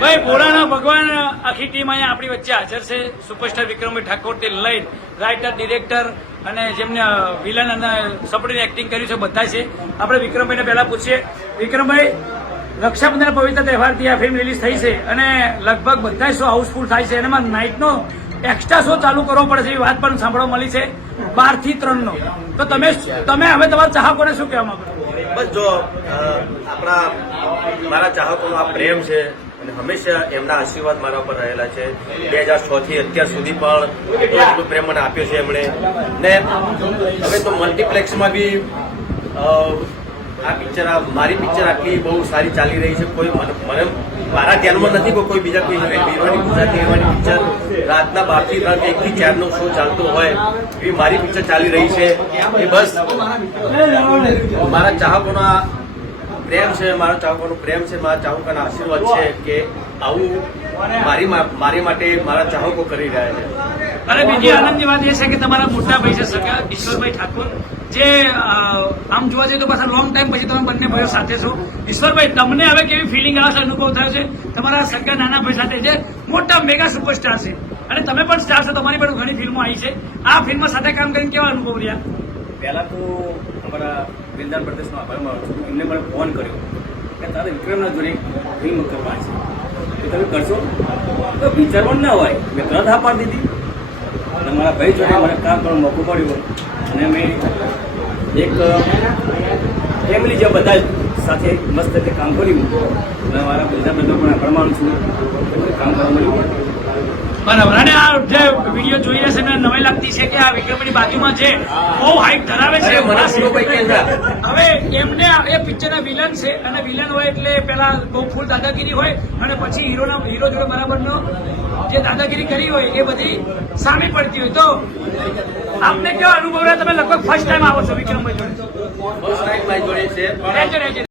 ભાઈ ભોળાના ભગવાન આખી ટીમ અહીંયા આપણી વચ્ચે હાજર છે. સુપરસ્ટાર વિક્રમભાઈ ઠાકોરથી લઈને રાઇટર, ડિરેક્ટર અને જેમને વિલન અને સપોર્ટિંગ એક્ટિંગ કર્યું છે બધા છે. આપણે વિક્રમભાઈને પહેલા પૂછીએ. વિક્રમભાઈ, રક્ષાબંધન પવિત્ર તહેવારથી આ ફિલ્મ રિલીઝ થઈ છે અને લગભગ બધા શો હાઉસફુલ થાય છે. એમાં નાઇટનો એક્સ્ટ્રા શો ચાલુ કરવો પડે છે એવી વાત પણ સાંભળવા મળી છે 12 થી 3 નો. તો તમે હવે તમારા ચાહકોને શું કહેવા માંગો? બસ જો મારા ચાહકોનો આ પ્રેમ છે અને હંમેશા એમના આશીર્વાદ મારા ઉપર રહેલા છે. 2006 થી અત્યાર સુધી પણ એટલો પ્રેમ મને આપ્યો છે એમણે. ને હવે તો મલ્ટીપ્લેક્સમાં બી આ પિક્ચર મારી પિક્ચર આટલી બહુ સારી ચાલી રહી છે. કોઈ મને મારા ધ્યાનમાં નથી કે કોઈ બીજા કોઈ હીરોની ગુજરાતી હીરોની પિક્ચર રાતના 12 થી 3 1 થી 4 નો શો ચાલતો હોય એવી મારી પિક્ચર ચાલી રહી છે. એ બસ મારા ચાહકોનો પ્રેમ છે, મારા ચાહકોનો પ્રેમ છે, મારા ચાહકોના આશીર્વાદ છે કે આવું મારી માટે મારા ચાહકો કરી રહ્યા છે. અને બીજી આનંદની વાત એ છે કે તમારા મોટા ભાઈ છે સગા ઈશ્વરભાઈ ઠાકોર, જે આમ જોવા જઈએ તો પાછા લોંગ ટાઈમ પછી તમે બંને ભાઈઓ સાથે છો. ઈશ્વરભાઈ, તમને હવે કેવી ફિલિંગ આવે છે, અનુભવ થયો છે તમારા સગા નાના ભાઈ સાથે, જે મોટા મેગા સુપરસ્ટાર છે અને તમે પણ સ્ટાર છો, તમારી પણ ઘણી ફિલ્મો આવી છે. આ ફિલ્મ સાથે કામ કરીને કેવા અનુભવ રહ્યા? પહેલા તો અમારા વિલદાન પ્રદેશનો આભાર માનું છું. એમને મને ફોન કર્યો કે તારે વિક્રમના જોડે ફિલ્મ કરવાની છે, તો તમે કરશો? તો વિચારવાનું ના હોય, મેં તરત હા પાડી દીધી અને મારા ભાઈ જોડે મને કામ કરવાનો મોકો મળ્યો અને મેં એક ફેમિલી જે બધા સાથે મસ્ત રીતે કામ કર્યું અને મારા વિલદાન પ્રદેશ પણ આભાર માનું છું. કામ કરવા મળ્યું બરાબર. અને આ જે વિડીયો જોઈ રહ્યા છે ને નવાઈ લાગતી છે કે આ વિક્રમની બાજુમાં છે બહુ હાઈટ ધરાવે છે. હવે એમને એ પિક્ચરના વિલન છે અને વિલન હોય એટલે પેલા બહુ ફૂલ દાદાગીરી હોય અને પછી હીરો જોડે બરાબરનો જે દાદાગીરી કરી હોય એ બધી સામે પડતી હોય. તો આપને કેવો અનુભવ રહ્યા? તમે લગભગ ફર્સ્ટ ટાઈમ આવો છો વિક્રમભાઈ જોડે? ફર્સ્ટ ટાઈમ મારી જોડે છે.